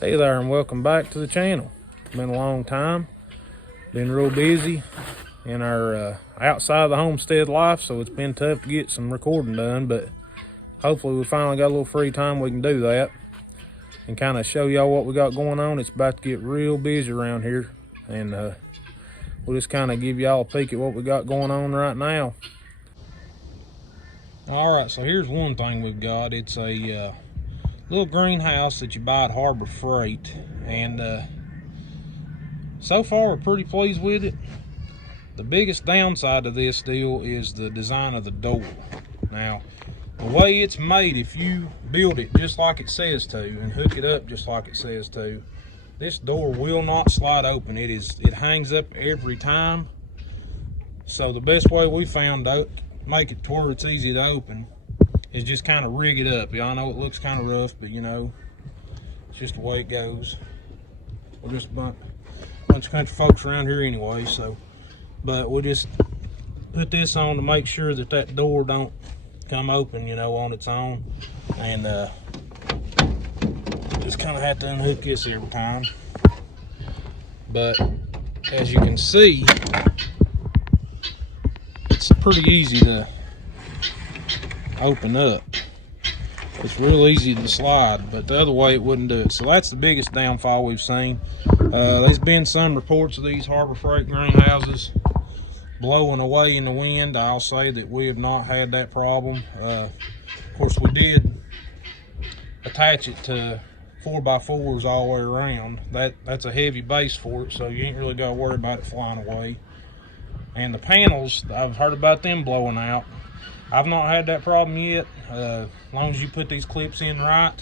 Hey there and welcome back to the channel. It's been a long time. Been real busy in our outside of the homestead life, so it's been tough to get some recording done, but hopefully we finally got a little free time we can do that and kind of show y'all what we got going on. It's about to get real busy around here, and we'll just kind of give y'all a peek at what we got going on right now. Alright, so here's one thing we've got. It's a little greenhouse that you buy at Harbor Freight, and so far we're pretty pleased with it. The biggest downside of this deal is the design of the door. Now, the way it's made, if you build it just like it says to and hook it up just like it says to, this door will not slide open. It hangs up every time. So the best way we found to make it to where it's easy to open is just kind of rig it up. Y'all know it looks kind of rough, but you know, it's just the way it goes. We're just a bunch of country folks around here anyway, so. But we'll just put this on to make sure that that door don't come open, you know, on its own. And just kind of have to unhook this every time. But as you can see, it's pretty easy to open up. It's real easy to slide, but the other way it wouldn't do it. So that's the biggest downfall we've seen. There's been some reports of these Harbor Freight greenhouses blowing away in the wind. I'll say that we have not had that problem. Of course, we did attach it to 4x4s all the way around. That's a heavy base for it, so you ain't really got to worry about it flying away. And the panels, I've heard about them blowing out. I've not had that problem yet. As long as you put these clips in right,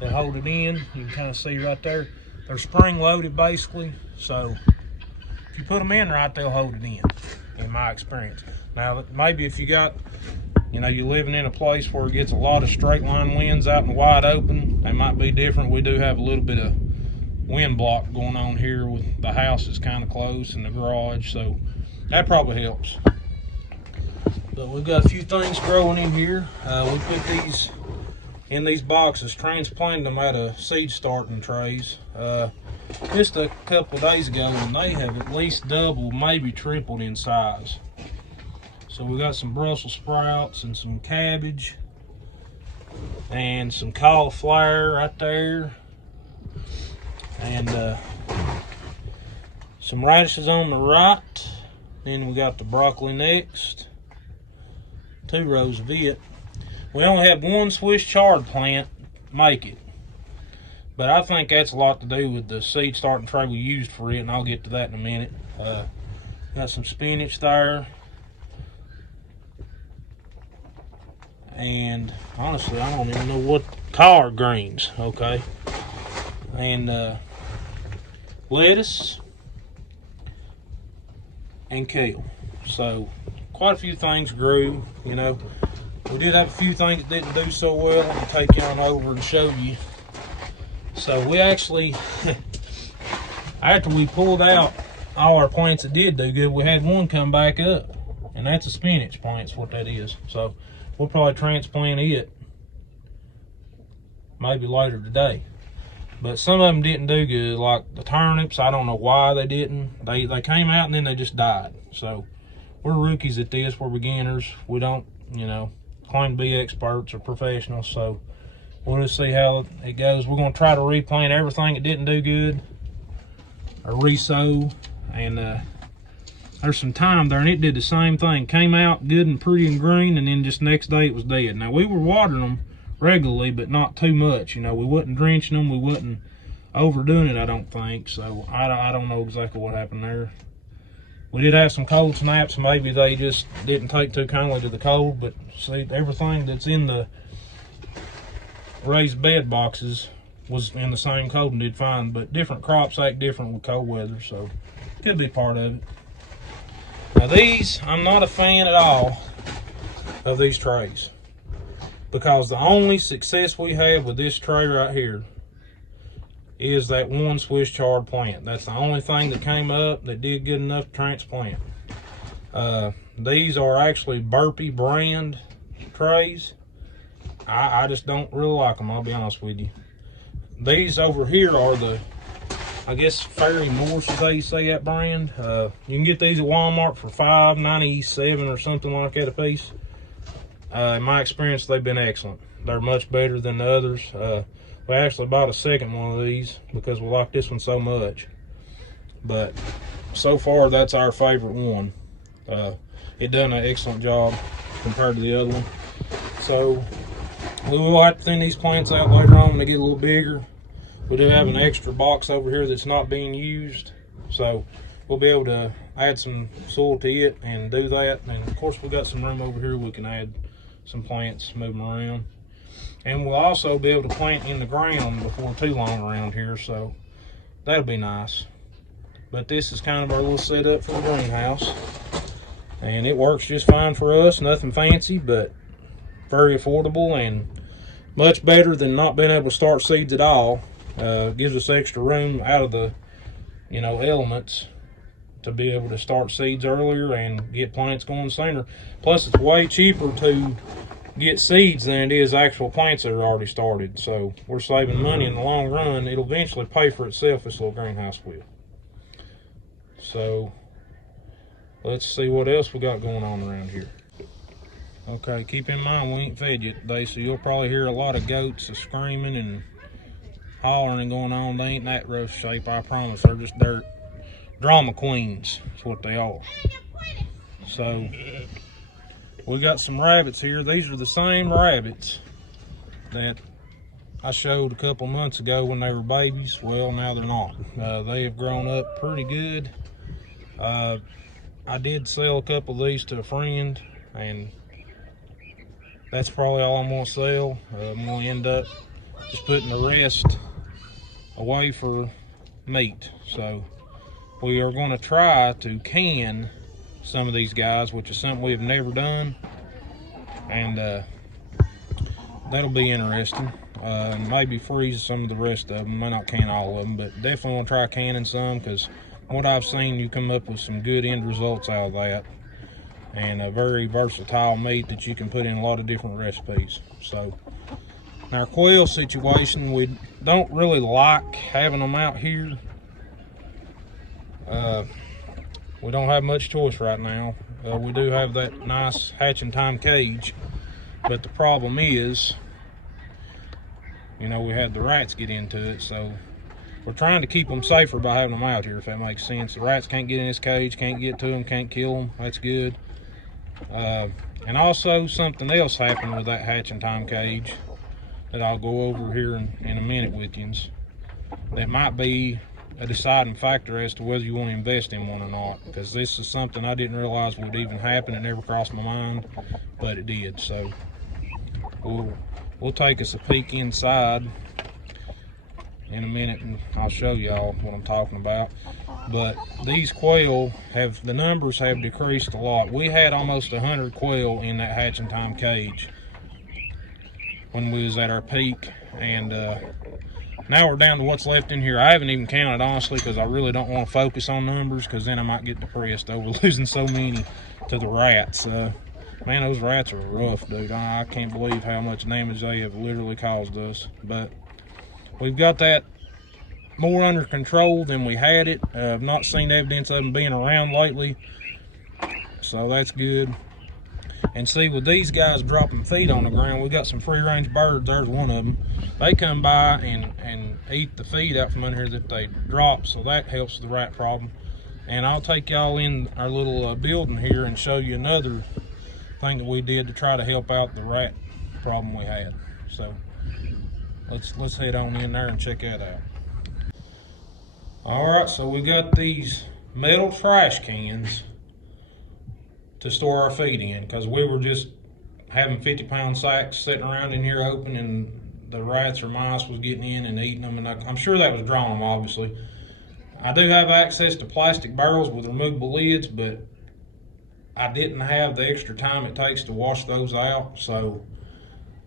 they hold it in. You can kind of see right there. They're spring loaded basically, so if you put them in right, they'll hold it in my experience. Now, maybe if you got, you know, you're living in a place where it gets a lot of straight line winds out in the wide open, they might be different. We do have a little bit of wind block going on here with the house is kind of close and the garage, so that probably helps. But we've got a few things growing in here. We put these in these boxes, transplanted them out of seed starting trays just a couple of days ago, and they have at least doubled, maybe tripled in size. So we got some Brussels sprouts and some cabbage and some cauliflower right there, and some radishes on the right. Then we got the broccoli next. 2 rows of it. We only have one Swiss chard plant make it, but I think that's a lot to do with the seed starting tray we used for it, and I'll get to that in a minute. Got some spinach there, and honestly I don't even know what, collard greens, okay, and lettuce and kale. So quite a few things grew, you know. We did have a few things that didn't do so well. Let me take you on over and show you. So we actually, after we pulled out all our plants that did do good, we had one come back up, and that's a spinach plant, is what that is. So we'll probably transplant it maybe later today. But some of them didn't do good, like the turnips. I don't know why they didn't. They came out and then they just died. So we're rookies at this, we're beginners. We don't, you know, claim to be experts or professionals, so we'll just see how it goes. We're going to try to replant everything that didn't do good, or re-sow, and there's some thyme there, and it did the same thing. Came out good and pretty and green, and then just next day it was dead. Now, we were watering them regularly, but not too much. You know, we wasn't drenching them, we wasn't overdoing it, I don't think, so I don't know exactly what happened there. We did have some cold snaps. Maybe they just didn't take too kindly to the cold, but see, everything that's in the raised bed boxes was in the same cold and did fine, but different crops act different with cold weather, so could be part of it. Now these, I'm not a fan at all of these trays, because the only success we have with this tray right here is that one Swiss chard plant. That's the only thing that came up that did good enough to transplant. These are actually Burpee brand trays. I just don't really like them, I'll be honest with you. these over here are the, I guess, Fairy Morse is how you say that brand. You can get these at Walmart for $5.97 or something like that a piece. In my experience, they've been excellent. They're much better than the others. We actually bought a second one of these because we like this one so much. But so far, that's our favorite one. It done an excellent job compared to the other one. So we will have to thin these plants out later on when they get a little bigger. We do have an extra box over here that's not being used, so we'll be able to add some soil to it and do that. And of course, we've got some room over here we can add some plants, move them around. And we'll also be able to plant in the ground before too long around here, so that'll be nice. But this is kind of our little setup for the greenhouse, and it works just fine for us. Nothing fancy, but very affordable and much better than not being able to start seeds at all. Gives us extra room out of the, elements to be able to start seeds earlier and get plants going sooner. Plus, it's way cheaper to get seeds than it is actual plants that are already started. So we're saving money in the long run. It'll eventually pay for itself, this little greenhouse will. So let's see what else we got going on around here. Okay, keep in mind we ain't fed yet today, so you'll probably hear a lot of goats screaming and hollering going on. They ain't that rough shape, I promise. They're just dirt. Drama queens is what they are. So we got some rabbits here. These are the same rabbits that I showed a couple months ago when they were babies. Well, now they're not. They have grown up pretty good. I did sell a couple of these to a friend, and that's probably all I'm gonna sell. I'm gonna end up just putting the rest away for meat. So we are gonna try to can some of these guys, which is something we have never done, and that'll be interesting. Maybe freeze some of the rest of them. Might not can all of them, but definitely want to try canning some, because what I've seen, you come up with some good end results out of that, and a very versatile meat that you can put in a lot of different recipes. So in our quail situation, we don't really like having them out here. We don't have much choice right now. We do have that nice hatching time cage, but the problem is, we had the rats get into it, so we're trying to keep them safer by having them out here, if that makes sense. The rats can't get in this cage, can't get to them, can't kill them. That's good. And also, something else happened with that hatching time cage that I'll go over here in a minute with you. That might be a deciding factor as to whether you want to invest in one or not, because this is something I didn't realize would even happen. It never crossed my mind, but it did. So we'll take us a peek inside in a minute, and I'll show y'all what I'm talking about. But these quail the numbers have decreased a lot. We had almost 100 quail in that hatching time cage when we was at our peak, and now we're down to what's left in here. I haven't even counted, honestly, because I really don't want to focus on numbers, because then I might get depressed over losing so many to the rats. Man, those rats are rough, dude. I can't believe how much damage they have literally caused us. But we've got that more under control than we had it. I've not seen evidence of them being around lately, so that's good. And see, with these guys dropping feed on the ground, we got some free-range birds. There's one of them. They come by and eat the feed out from under here that they drop, so that helps the rat problem. And I'll take y'all in our little building here and show you another thing that we did to try to help out the rat problem we had. So let's head on in there and check that out. All right, so we got these metal trash cans to store our feed in, because we were just having 50-pound sacks sitting around in here open, and the rats or mice was getting in and eating them, and I'm sure that was drawing them, obviously. I do have access to plastic barrels with removable lids, but I didn't have the extra time it takes to wash those out, so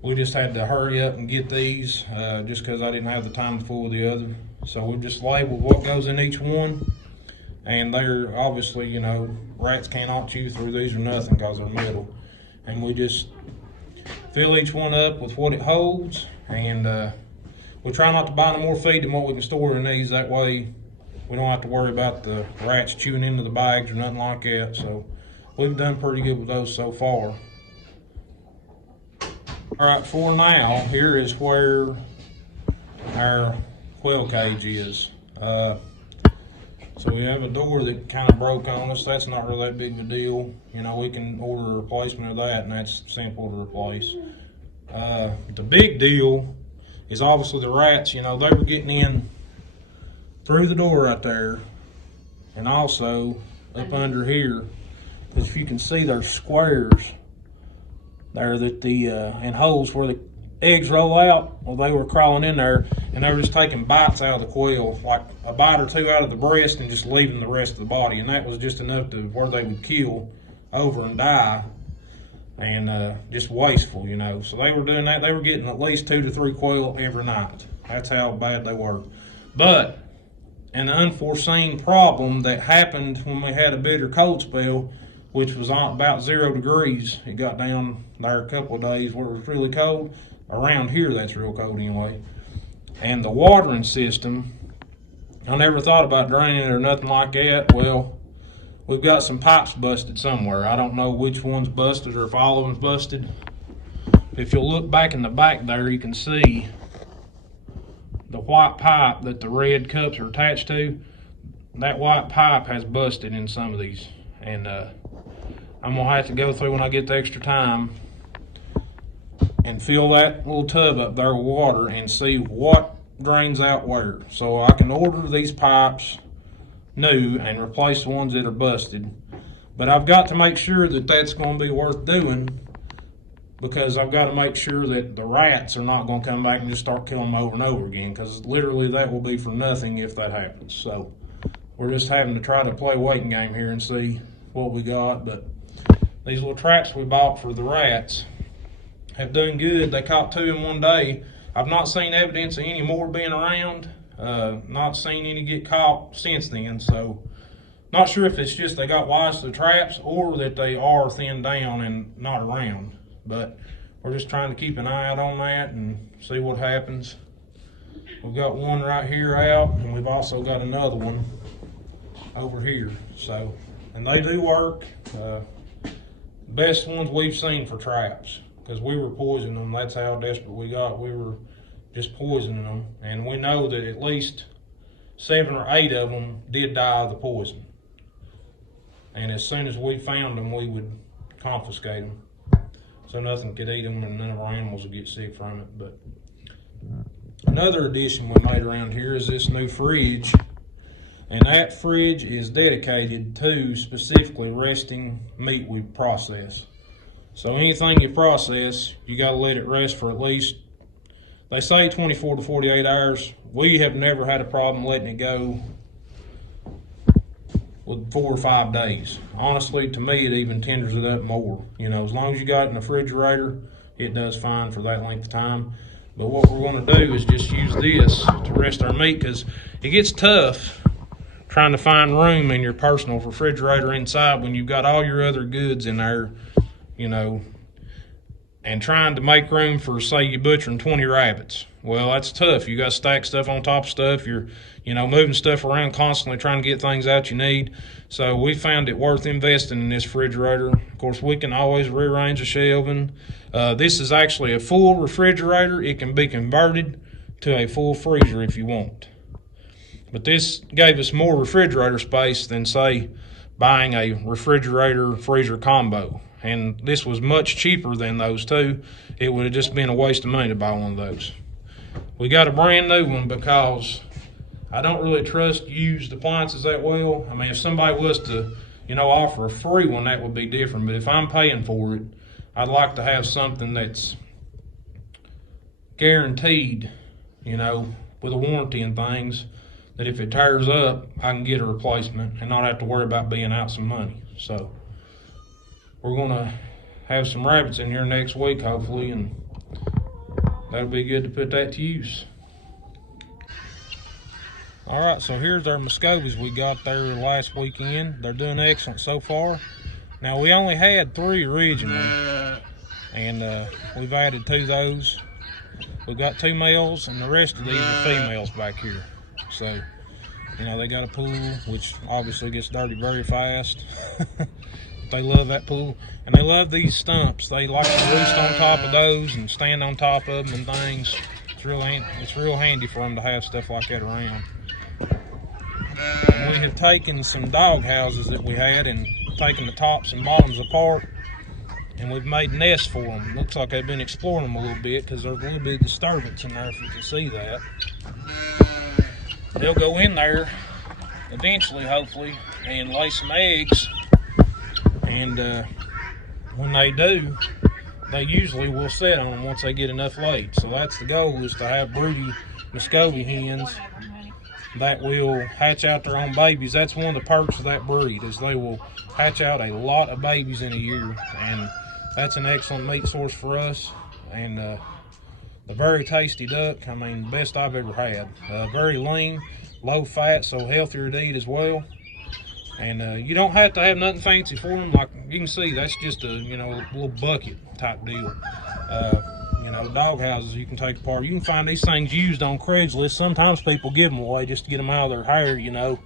we just had to hurry up and get these, just because I didn't have the time to fool the other. So we just labeled what goes in each one, and they're obviously, rats cannot chew through these or nothing because they're metal. And we just fill each one up with what it holds, and we try not to buy no more feed than what we can store in these. That way we don't have to worry about the rats chewing into the bags or nothing like that. So we've done pretty good with those so far. All right, for now, here is where our quail cage is. So we have a door that kind of broke on us. That's not really that big of a deal. You know, we can order a replacement of that, and that's simple to replace. The big deal is obviously the rats. You know, they were getting in through the door right there, and also up under here. Because if you can see, there's squares there that and holes where the eggs roll out. Well, they were crawling in there, and they were just taking bites out of the quail, like a bite or two out of the breast and just leaving the rest of the body. And that was just enough to where they would keel over and die, and just wasteful, you know. So they were doing that. They were getting at least 2 to 3 quail every night. That's how bad they were. But an unforeseen problem that happened when we had a bitter cold spell, which was on about 0 degrees. It got down there a couple of days where it was really cold. Around here, that's real cold anyway. And the watering system, I never thought about draining it or nothing like that. Well, we've got some pipes busted somewhere. I don't know which one's busted or if all of them's busted. If you'll look back in the back there, you can see the white pipe that the red cups are attached to. That white pipe has busted in some of these. And I'm gonna have to go through when I get the extra time and fill that little tub up there with water and see what drains out where. So I can order these pipes new and replace the ones that are busted. But I've got to make sure that that's going to be worth doing, because I've got to make sure that the rats are not going to come back and just start killing them over and over again, because literally that will be for nothing if that happens. So we're just having to try to play a waiting game here and see what we got. But these little traps we bought for the rats have done good. They caught 2 in one day. I've not seen evidence of any more being around. Not seen any get caught since then. So not sure if it's just they got wise to the traps or that they are thinned down and not around. But we're just trying to keep an eye out on that and see what happens. We've got one right here out, and we've also got another one over here. So, and they do work. Best ones we've seen for traps, because we were poisoning them. That's how desperate we got. We were just poisoning them, and we know that at least 7 or 8 of them did die of the poison. And as soon as we found them, we would confiscate them, so nothing could eat them and none of our animals would get sick from it. But another addition we made around here is this new fridge, and that fridge is dedicated to specifically resting meat we process. So anything you process, you got to let it rest for at least, they say 24 to 48 hours. We have never had a problem letting it go with 4 or 5 days. Honestly, to me, it even tenders it up more. You know, as long as you got it in the refrigerator, it does fine for that length of time. But what we're going to do is just use this to rest our meat, because it gets tough trying to find room in your personal refrigerator inside when you've got all your other goods in there, you know, and trying to make room for, say, you butchering 20 rabbits. Well, that's tough. You got to stack stuff on top of stuff. You're, you know, moving stuff around constantly, trying to get things out you need. So we found it worth investing in this refrigerator. Of course, we can always rearrange the shelving. This is actually a full refrigerator. It can be converted to a full freezer if you want. But this gave us more refrigerator space than, say, buying a refrigerator freezer combo. And this was much cheaper than those two. It would have just been a waste of money to buy one of those. We got a brand new one because I don't really trust used appliances that well. I mean, if somebody was to, you know, offer a free one, that would be different. But if I'm paying for it, I'd like to have something that's guaranteed, you know, with a warranty and things, that if it tears up, I can get a replacement and not have to worry about being out some money. So we're going to have some rabbits in here next week, hopefully, and that'll be good to put that to use. All right, so here's our Muscovies we got there last weekend. They're doing excellent so far. Now, we only had 3 originally, and we've added 2 of those. We've got 2 males, and the rest of these are females back here. So, you know, they got a pool, which obviously gets dirty very fast. They love that pool, and they love these stumps. They like to roost on top of those and stand on top of them and things. It's real handy for them to have stuff like that around. And we have taken some dog houses that we had and taken the tops and bottoms apart, and we've made nests for them. Looks like they've been exploring them a little bit because there's a little bit of disturbance in there, if you can see that. They'll go in there eventually, hopefully, and lay some eggs. And when they do, they usually will set on them once they get enough laid. So that's the goal, is to have broody Muscovy hens that will hatch out their own babies. That's one of the perks of that breed, is they will hatch out a lot of babies in a year, and that's an excellent meat source for us. And a very tasty duck. I mean, the best I've ever had. Very lean, low fat, so healthier to eat as well. And you don't have to have nothing fancy for them. Like you can see, that's just a, you know, little bucket type deal. You know, dog houses you can take apart. You can find these things used on Craigslist. Sometimes people give them away just to get them out of their hair, you know.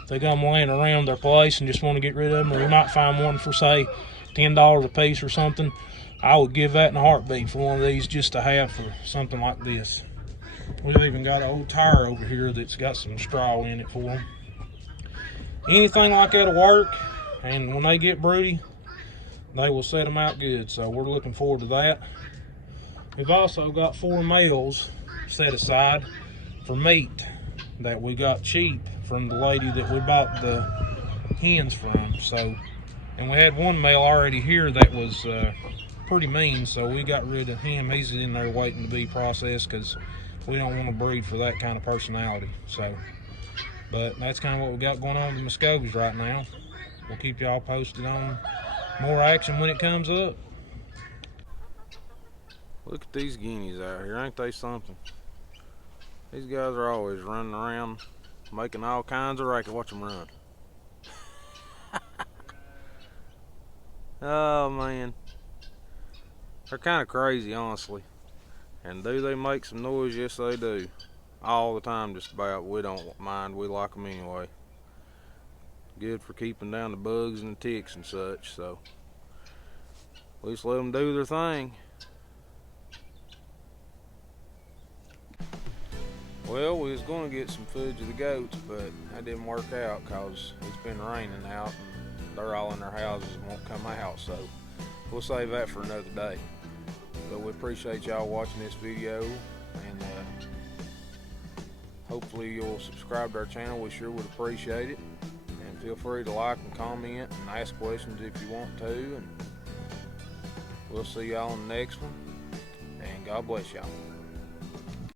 If they got them laying around their place and just want to get rid of them, or you might find one for, say, $10 a piece or something. I would give that in a heartbeat for one of these just to have for something like this. We've even got an old tire over here that's got some straw in it for them. Anything like that'll work, and when they get broody, they will set them out good. So we're looking forward to that. We've also got 4 males set aside for meat that we got cheap from the lady that we bought the hens from. So, and we had 1 male already here that was pretty mean, so we got rid of him. He's in there waiting to be processed because we don't want to breed for that kind of personality. So, but that's kind of what we got going on with the Muscovies right now. We'll keep y'all posted on more action when it comes up. Look at these guineas out here, ain't they something? These guys are always running around making all kinds of racket. Watch them run. Oh man, they're kind of crazy, honestly. And do they make some noise? Yes they do. All the time, just about. We don't mind, we like them anyway. Good for keeping down the bugs and the ticks and such, so at least let them do their thing. Well, we was going to get some food to the goats, but that didn't work out because it's been raining out and they're all in their houses and won't come out, so we'll save that for another day. But we appreciate y'all watching this video, and hopefully you'll subscribe to our channel. We sure would appreciate it. And feel free to like and comment and ask questions if you want to. And we'll see y'all in the next one. And God bless y'all.